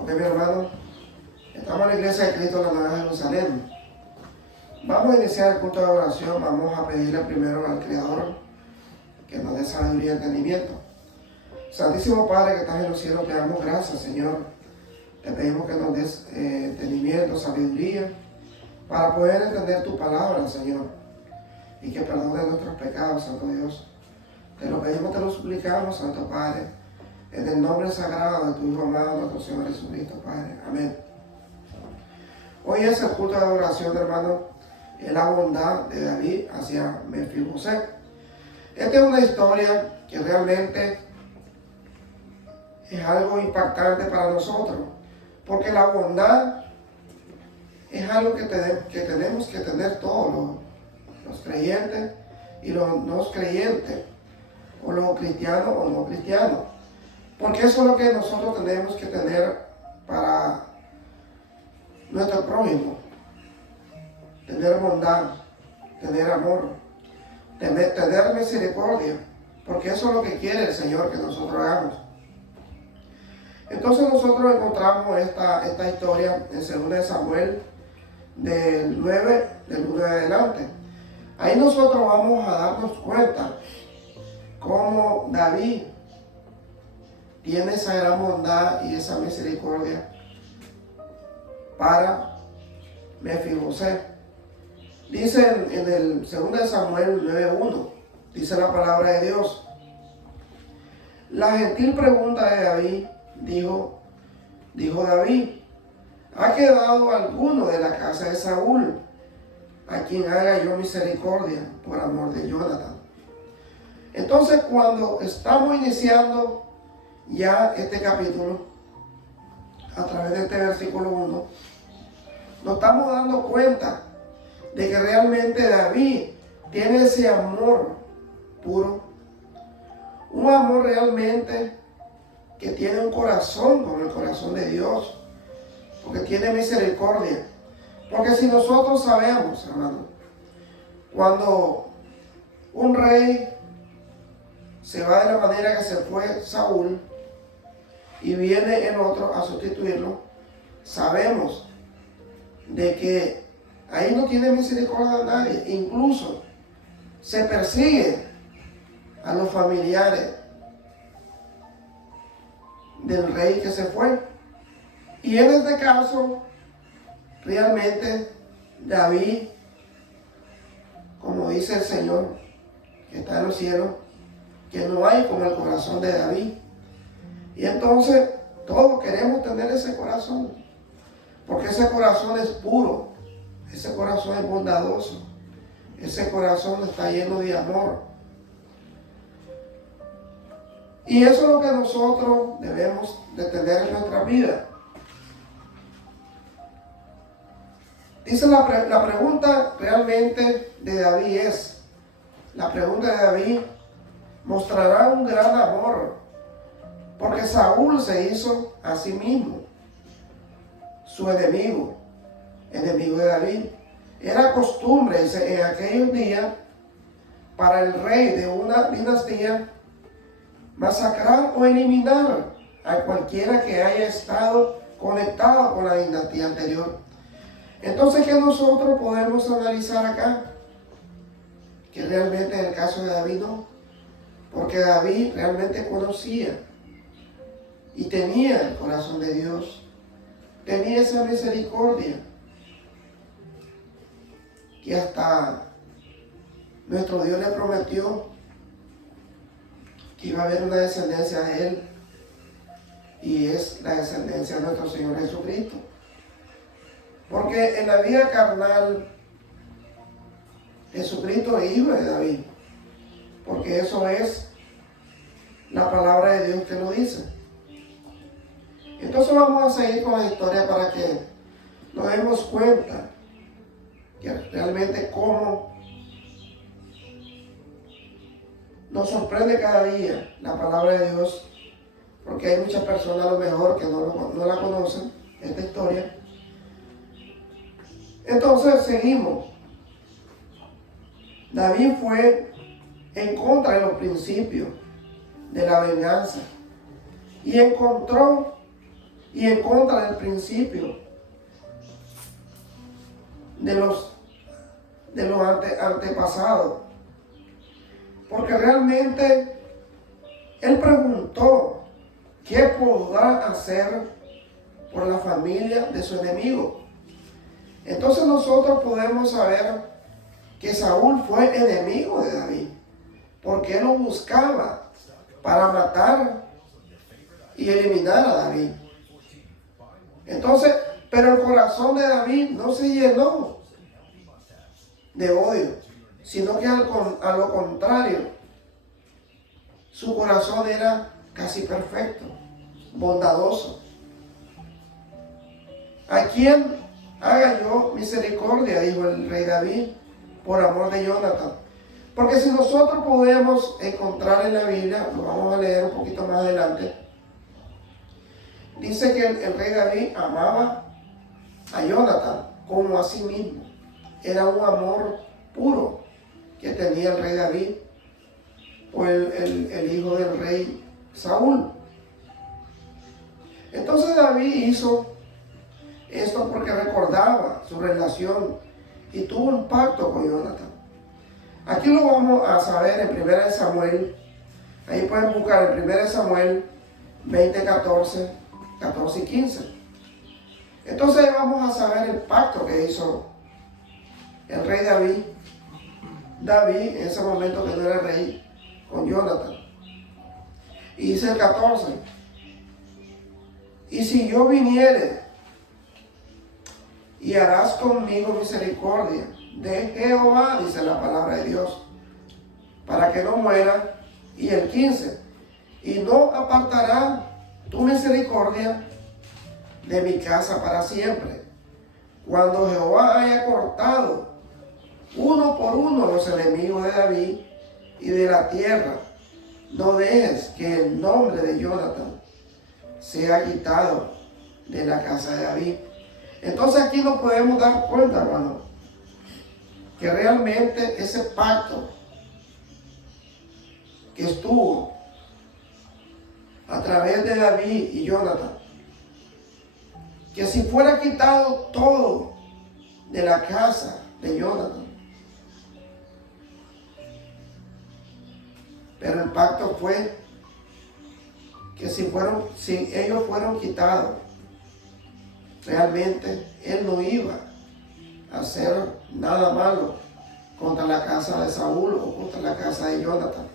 Ok, mi hermano, estamos en la iglesia de Cristo de la Nueva Jerusalén. Vamos a iniciar el culto de oración. Vamos a pedirle primero al Creador que nos dé sabiduría y entendimiento. Santísimo Padre que estás en los cielos, te damos gracias, Señor. Te pedimos que nos des entendimiento, sabiduría, para poder entender tu palabra, Señor, y que perdone nuestros pecados, Santo Dios. Te lo pedimos, te lo suplicamos, Santo Padre, en el nombre sagrado de tu Hijo amado, nuestro Señor Jesucristo, Padre. Amén. Hoy es el culto de adoración, hermano, en la bondad de David hacia Mefiboset. Esta es una historia que realmente es algo impactante para nosotros, porque la bondad es algo que tenemos que tener todos los creyentes y los no creyentes, o los cristianos o no cristianos, porque eso es lo que nosotros tenemos que tener para nuestro prójimo: tener bondad, tener amor, tener misericordia, porque eso es lo que quiere el Señor que nosotros hagamos. Entonces nosotros encontramos esta historia en 2 Samuel del 9, del 1 en adelante. Ahí nosotros vamos a darnos cuenta cómo David tiene esa gran bondad y esa misericordia para Mefiboset. Dice en el 2 Samuel 9:1, dice la palabra de Dios: la gentil pregunta de David, dijo David: ¿ha quedado alguno de la casa de Saúl a quien haga yo misericordia por amor de Jonathan? Entonces, cuando estamos iniciando ya este capítulo, a través de este versículo 1, nos estamos dando cuenta de que realmente David tiene ese amor puro, un amor realmente que tiene un corazón como el corazón de Dios, porque tiene misericordia. Porque si nosotros sabemos, hermano, cuando un rey se va de la manera que se fue Saúl y viene el otro a sustituirlo, sabemos de que ahí no tiene misericordia de nadie. Incluso se persigue a los familiares del rey que se fue. Y en este caso, realmente David, como dice el Señor que está en los cielos, que no hay como el corazón de David. Y entonces todos queremos tener ese corazón, porque ese corazón es puro, ese corazón es bondadoso, ese corazón está lleno de amor. Y eso es lo que nosotros debemos de tener en nuestra vida. Dice la pregunta realmente de David es, la pregunta de David: ¿mostrará un gran amor? Porque Saúl se hizo a sí mismo su enemigo de David. Era costumbre en aquellos días para el rey de una dinastía masacrar o eliminar a cualquiera que haya estado conectado con la dinastía anterior. Entonces, ¿qué nosotros podemos analizar acá? Que realmente en el caso de David no, porque David realmente conocía y tenía el corazón de Dios, tenía esa misericordia, que hasta nuestro Dios le prometió que iba a haber una descendencia de él, y es la descendencia de nuestro Señor Jesucristo. Porque en la vida carnal, Jesucristo es hijo de David, porque eso es la palabra de Dios que lo dice. Entonces vamos a seguir con la historia para que nos demos cuenta que realmente cómo nos sorprende cada día la palabra de Dios, porque hay muchas personas a lo mejor que no la conocen, esta historia. Entonces seguimos. David fue en contra de los principios de la venganza y y en contra del principio de los antepasados. Porque realmente él preguntó, ¿qué podrá hacer por la familia de su enemigo? Entonces nosotros podemos saber que Saúl fue enemigo de David, porque él lo buscaba para matar y eliminar a David. Entonces, pero el corazón de David no se llenó de odio, sino que a lo contrario, su corazón era casi perfecto, bondadoso. ¿A quién haga yo misericordia?, dijo el rey David, por amor de Jonathan. Porque si nosotros podemos encontrar en la Biblia, lo vamos a leer un poquito más adelante, dice que el rey David amaba a Jonathan como a sí mismo. Era un amor puro que tenía el rey David por el hijo del rey Saúl. Entonces David hizo esto porque recordaba su relación y tuvo un pacto con Jonathan. Aquí lo vamos a saber en 1 Samuel. Ahí pueden buscar en 1 Samuel 20, 14 y 15. Entonces vamos a saber el pacto que hizo el rey David en ese momento que no era rey, con Jonathan. Y dice el 14: y si yo viniere y harás conmigo misericordia de Jehová, dice la palabra de Dios, para que no muera. Y el 15: y no apartará tu misericordia de mi casa para siempre, cuando Jehová haya cortado uno por uno los enemigos de David y de la tierra, no dejes que el nombre de Jonathan sea quitado de la casa de David. Entonces aquí nos podemos dar cuenta, hermano, que realmente ese pacto que estuvo a través de David y Jonathan, que si fuera quitado todo de la casa de Jonathan, pero el pacto fue que si ellos fueron quitados, realmente él no iba a hacer nada malo contra la casa de Saúl o contra la casa de Jonathan.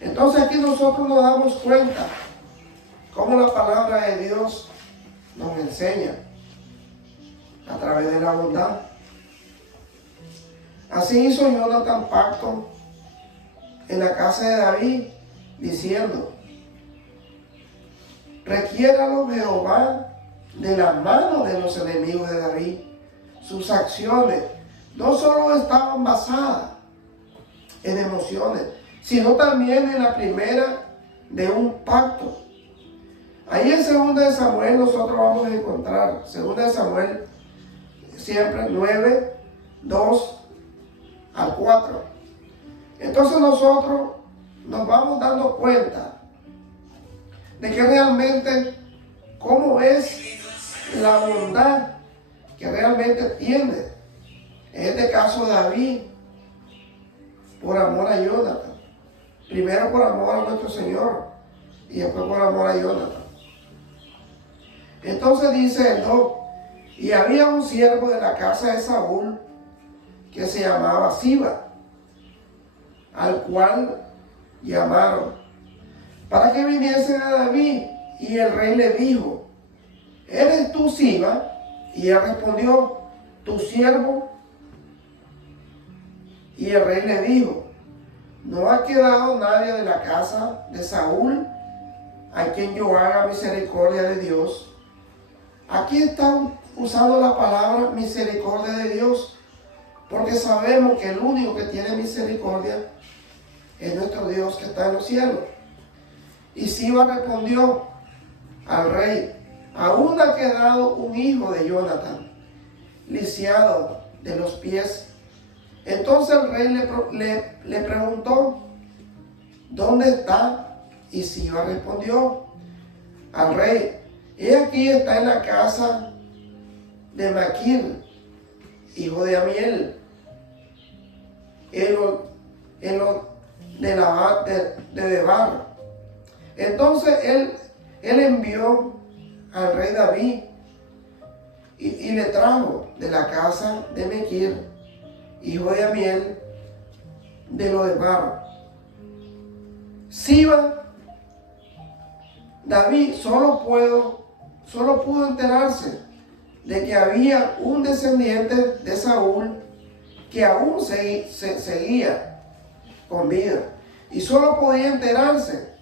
Entonces aquí nosotros nos damos cuenta cómo la palabra de Dios nos enseña a través de la bondad. Así hizo Jonathan pacto en la casa de David, diciendo: requiéralo Jehová de la mano de los enemigos de David. Sus acciones no solo estaban basadas en emociones, sino también en la primera de un pacto. Ahí en 2 Samuel nosotros vamos a encontrar, 2 Samuel siempre 9, 2 al 4. Entonces nosotros nos vamos dando cuenta de que realmente cómo es la bondad que realmente tiene, en este caso David, por amor a Jonathan. Primero por amor a nuestro Señor y después por amor a Jonathan. Entonces dice el 2: y había un siervo de la casa de Saúl que se llamaba Siba, al cual llamaron para que viniesen a David. Y el rey le dijo: ¿eres tú Siba? Y él respondió: tu siervo. Y el rey le dijo: ¿no ha quedado nadie de la casa de Saúl a quien yo haga misericordia de Dios? Aquí están usando la palabra misericordia de Dios, porque sabemos que el único que tiene misericordia es nuestro Dios que está en los cielos. Y Siba respondió al rey: aún ha quedado un hijo de Jonathan, lisiado de los pies. Entonces el rey le preguntó: ¿dónde está? Y Siba respondió al rey: He aquí está en la casa de Maquir, hijo de Amiel, en lo de Debar. Entonces él envió al rey David y le trajo de la casa de Maquir, hijo de Amiel, de lo de Debar. Siba, David solo pudo enterarse de que había un descendiente de Saúl que aún seguía con vida. Y solo podía enterarse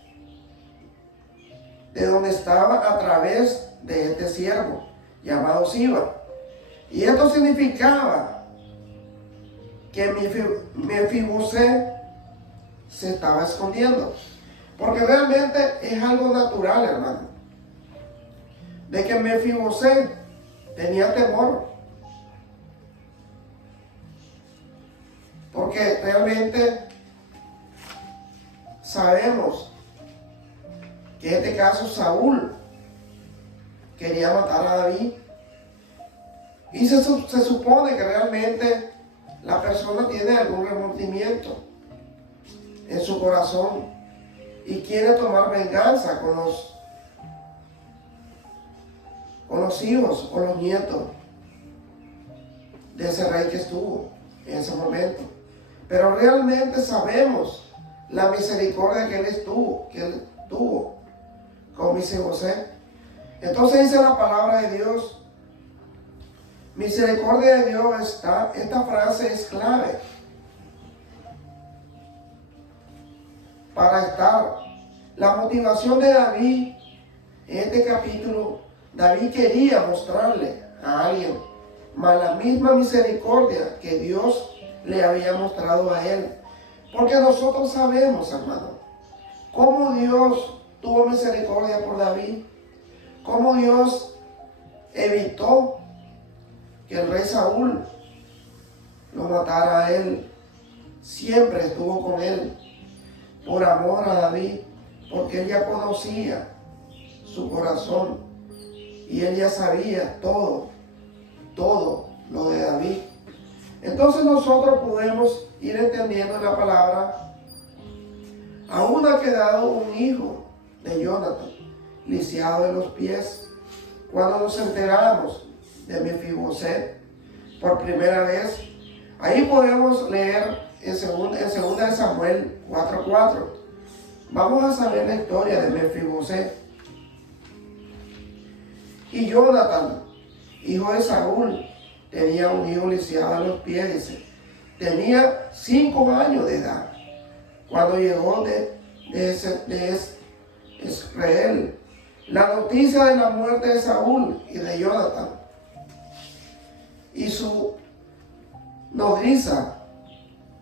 de dónde estaba a través de este siervo llamado Siba. Y esto significaba que Mefiboset se estaba escondiendo. Porque realmente es algo natural, hermano, de que Mefiboset tenía temor. Porque realmente sabemos que en este caso Saúl quería matar a David. Y se supone que realmente la persona tiene algún remordimiento en su corazón y quiere tomar venganza con los hijos o los nietos de ese rey que estuvo en ese momento. Pero realmente sabemos la misericordia que él tuvo con Mefiboset. Entonces dice la palabra de Dios, misericordia de Dios esta frase es clave para estar. La motivación de David en este capítulo, David quería mostrarle a alguien más la misma misericordia que Dios le había mostrado a él. Porque nosotros sabemos, hermano, cómo Dios tuvo misericordia por David, cómo Dios evitó que el rey Saúl lo matara a él. Siempre estuvo con él por amor a David, porque él ya conocía su corazón y él ya sabía todo lo de David. Entonces nosotros podemos ir entendiendo en la palabra, aún ha quedado un hijo de Jonathan, lisiado de los pies. Cuando nos enteramos de Mefiboset por primera vez, ahí podemos leer en 2 de Samuel 4:4. Vamos a saber la historia de Mefiboset. Y Jonathan, hijo de Saúl, tenía un hijo lisiado de los pies, dice. Tenía 5 años de edad cuando llegó de Israel la noticia de la muerte de Saúl y de Jonathan. Y su nodriza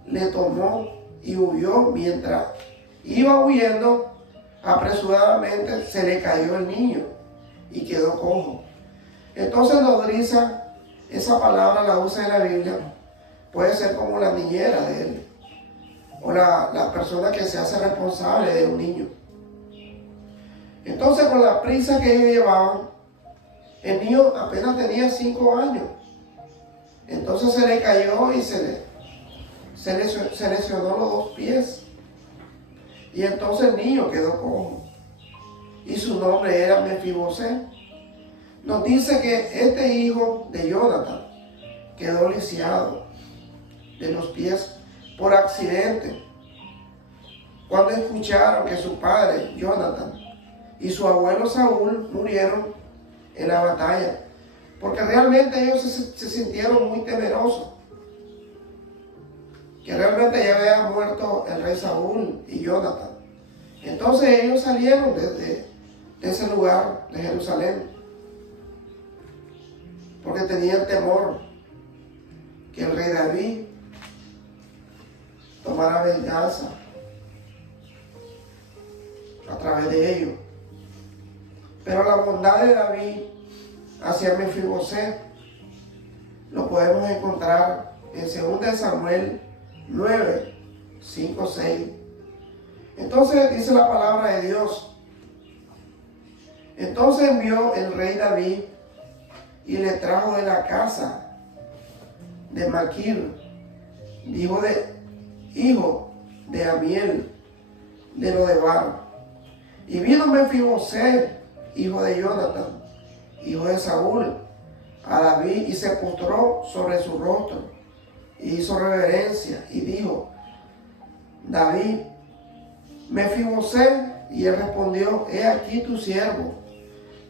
le tomó y huyó. Mientras iba huyendo, apresuradamente se le cayó el niño y quedó cojo. Entonces nodriza, esa palabra la usa en la Biblia, puede ser como la niñera de él o la persona que se hace responsable de un niño. Entonces, con la prisa que ellos llevaban, el niño apenas tenía 5 años. Entonces se le cayó y se lesionó los 2 pies. Y entonces el niño quedó cojo. Y su nombre era Mefiboset. Nos dice que este hijo de Jonathan quedó lisiado de los pies por accidente cuando escucharon que su padre Jonathan y su abuelo Saúl murieron en la batalla, porque realmente ellos se sintieron muy temerosos, que realmente ya había muerto el rey Saúl y Jonathan. Entonces ellos salieron de ese lugar de Jerusalén, porque tenían temor que el rey David tomara venganza a través de ellos. Pero la bondad de David hacia Mefiboset lo podemos encontrar en 2 de Samuel 9, 5, 6. Entonces dice la palabra de Dios Entonces envió el rey David y le trajo de la casa de Maquir, hijo de Amiel, de Lodebar. Y vino Mefiboset, hijo de Jonatán, hijo de Saúl, a David y se postró sobre su rostro y hizo reverencia y dijo: David, Mefiboset. Y él respondió: he aquí tu siervo.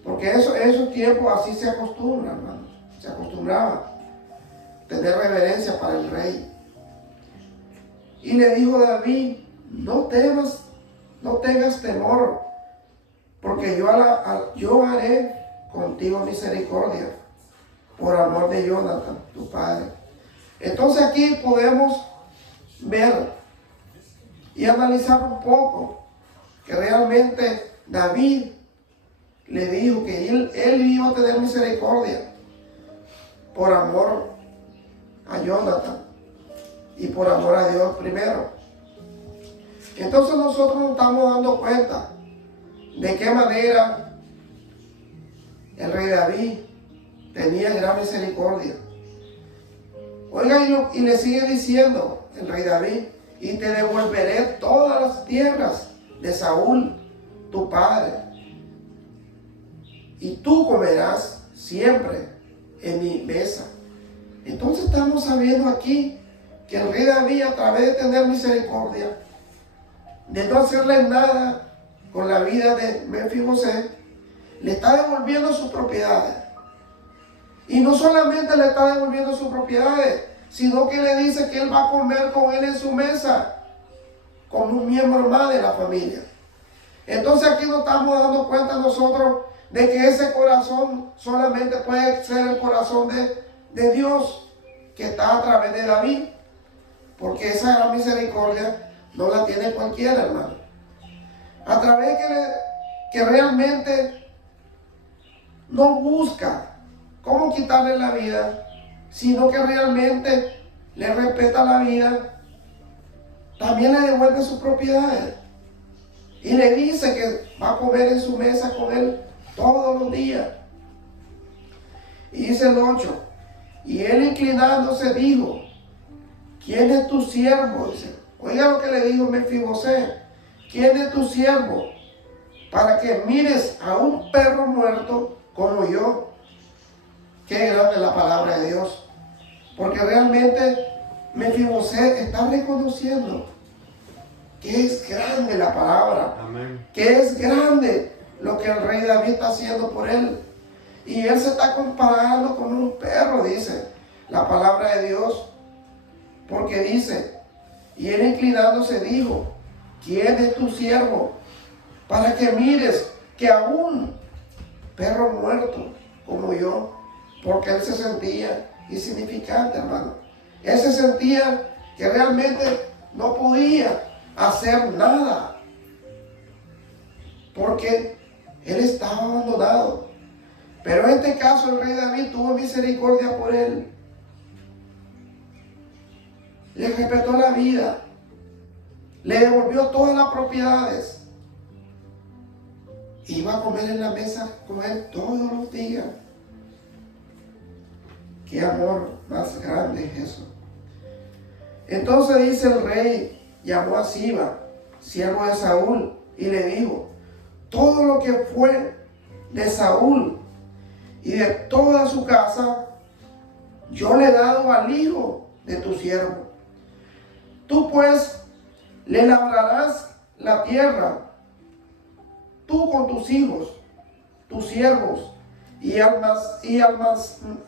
Porque en esos tiempos así se acostumbra, hermanos. Se acostumbraba tener reverencia para el rey. Y le dijo David: no temas, no tengas temor, porque yo haré contigo misericordia por amor de Jonatán, tu padre. Entonces aquí podemos ver y analizar un poco que realmente David le dijo que él iba a tener misericordia por amor a Jonathan y por amor a Dios primero. Entonces nosotros nos estamos dando cuenta de qué manera el rey David tenía gran misericordia. Oiga, y le sigue diciendo el rey David: y te devolveré todas las tierras de Saúl, tu padre, y tú comerás siempre en mi mesa. Entonces estamos sabiendo aquí que el rey David, a través de tener misericordia, de no hacerle nada con la vida de Mefiboset, le está devolviendo sus propiedades. Y no solamente le está devolviendo sus propiedades, sino que le dice que él va a comer con él en su mesa, como un miembro más de la familia. Entonces aquí nos estamos dando cuenta nosotros de que ese corazón solamente puede ser el corazón de Dios, que está a través de David, porque esa gran misericordia no la tiene cualquiera, hermano. A través que realmente no busca cómo quitarle la vida, sino que realmente le respeta la vida, también le devuelve sus propiedades. Y le dice que va a comer en su mesa con él todos los días. Y dice el 8: y él inclinándose dijo: ¿quién es tu siervo? Dice, oiga lo que le dijo Mefiboset: ¿quién es tu siervo para que mires a un perro muerto como yo? Qué grande la palabra de Dios. Porque realmente Mefiboset está reconociendo que es grande la palabra. Amén. Que es grande lo que el rey David está haciendo por él. Y él se está comparando con un perro, dice la palabra de Dios. Porque dice: y él inclinándose dijo: ¿quién es tu siervo para que mires que a un perro muerto como yo? Porque él se sentía insignificante, hermano. Él se sentía que realmente no podía hacer nada, porque él estaba abandonado. Pero en este caso el rey David tuvo misericordia por él. Le respetó la vida, le devolvió todas las propiedades. Iba a comer en la mesa con él todos los días. Qué amor más grande es eso. Entonces dice el rey, llamó a Siba, siervo de Saúl, y le dijo: todo lo que fue de Saúl y de toda su casa, yo le he dado al hijo de tu siervo. Tú pues le labrarás la tierra, tú con tus hijos, tus siervos, y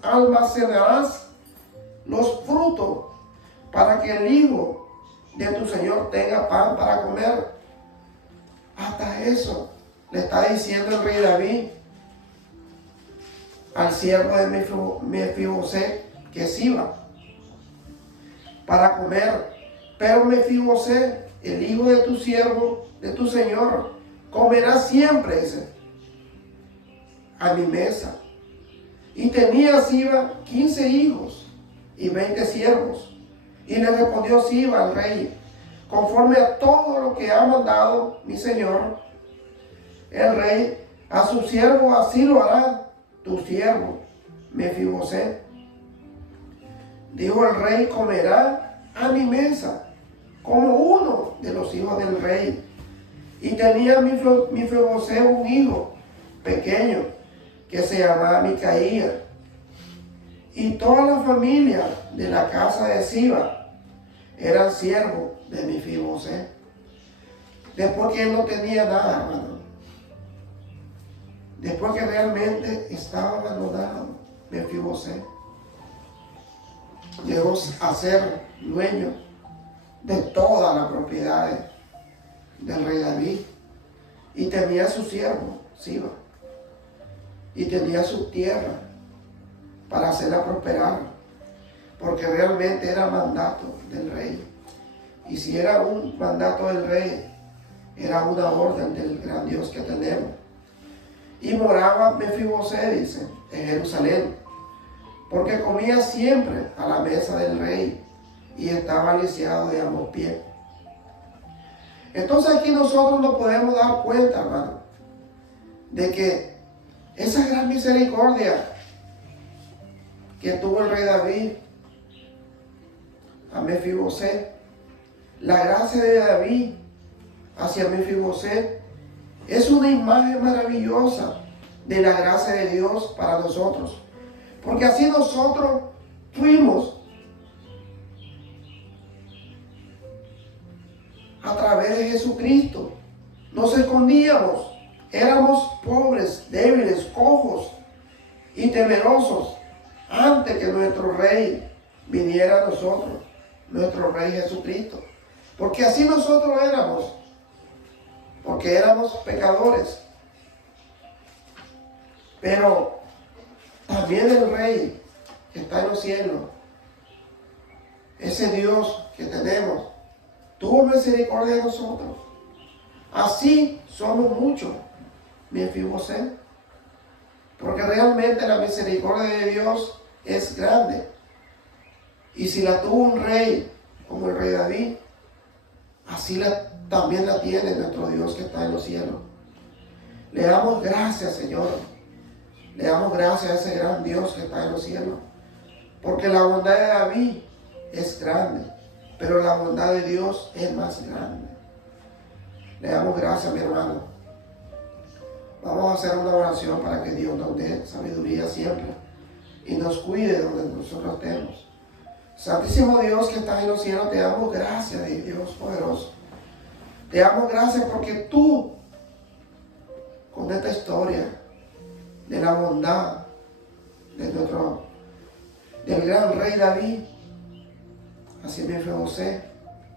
almacenarás los frutos para que el hijo de tu señor tenga pan para comer. Hasta eso le está diciendo el rey David al siervo de Mefiboset, que es Siba, para comer. Pero Mefiboset, el hijo de tu siervo, de tu señor, comerá siempre, dice, a mi mesa. Y tenía Siba 15 hijos y 20 siervos. Y le respondió Siba al rey: conforme a todo lo que ha mandado mi señor el rey, A su siervo así lo hará tu siervo Mefibosé. Dijo el rey: comerá a mi mesa como uno de los hijos del rey. Y tenía Mefibosé un hijo pequeño que se llamaba Micaía. Y toda la familia de la casa de Siba eran siervos de Mefibosé. Después que él no tenía nada, hermano. Después que realmente estaba abandonado, Mefibosé llegó a ser dueño de todas las propiedades del rey David. Y tenía su siervo, Siba. Y tenía su tierra para hacerla prosperar. Porque realmente era mandato del rey. Y si era un mandato del rey, era una orden del gran Dios que tenemos. Y moraba Mefibosé, dice, en Jerusalén, porque comía siempre a la mesa del rey y estaba lisiado de ambos pies. Entonces aquí nosotros nos podemos dar cuenta, hermano, de que esa gran misericordia que tuvo el rey David a Mefibosé, la gracia de David hacia Mefibosé, es una imagen maravillosa de la gracia de Dios para nosotros. Porque así nosotros fuimos a través de Jesucristo. Nos escondíamos. Éramos pobres, débiles, cojos y temerosos antes que nuestro Rey viniera a nosotros. Nuestro Rey Jesucristo. Porque así nosotros éramos. Porque éramos pecadores. Pero también el Rey que está en los cielos, ese Dios que tenemos, tuvo misericordia de nosotros. Así somos muchos, Mefibosé. Porque realmente la misericordia de Dios es grande. Y si la tuvo un rey como el rey David, así también la tiene nuestro Dios que está en los cielos. Le damos gracias, Señor. Le damos gracias a ese gran Dios que está en los cielos. Porque la bondad de David es grande, pero la bondad de Dios es más grande. Le damos gracias, mi hermano. Vamos a hacer una oración para que Dios nos dé sabiduría siempre y nos cuide donde nosotros estemos. Santísimo Dios que estás en los cielos, te damos gracias, Dios poderoso. Te damos gracias porque tú, con esta historia de la bondad del gran rey David, así Mefibosé,